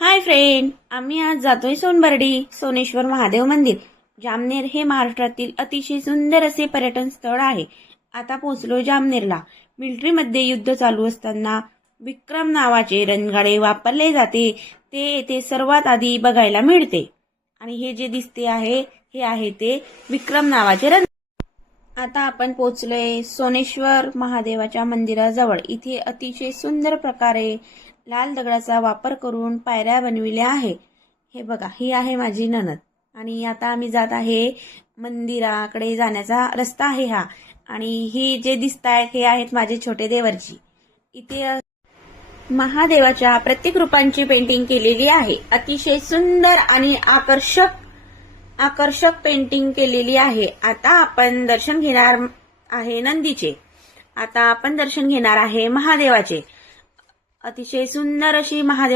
Hi friend आम्ही आज जातोय सोनबर्डी सोनेश्वर महादेव मंदिर. जामनेर हे महाराष्ट्रातील अतिशय सुंदर असे पर्यटन स्थळ आहे. आता पोहोचलो जामनेरला. मिलिटरीमध्ये युद्ध चालू असताना विक्रम नावाचे रणगाडे वापरले जाते. ते येथे सर्वात आधी बघायला मिळते. आणि हे जे दिसते आहे हे आहे ते विक्रम नावाचे रण आता आपण पोहोचलोय सोनेश्वर महादेवाच्या मंदिराजवळ. इथे अतिशय सुंदर प्रकारे लाल दगडाचा वापर करून पायऱ्या बनविल्या आहे. हे बघा ही आहे माझी ननद. आणि आता आम्ही जात आहे मंदिराकडे जाण्याचा रस्ता आहे हा. आणि ही जे दिसत आहेत हे आहेत माझे छोटे देवरची इथे महादेवाच्या प्रत्येक रूपांची पेंटिंग केलेली आहे. अतिशय सुंदर आणि आकर्षक आकर्षक पेंटिंग केलेली आहे. आता आपण दर्शन घेणार आहे नंदीचे. आता आपण दर्शन घेणार आहे महादेवाचे. अतिशय सुंदर अशी महादेवा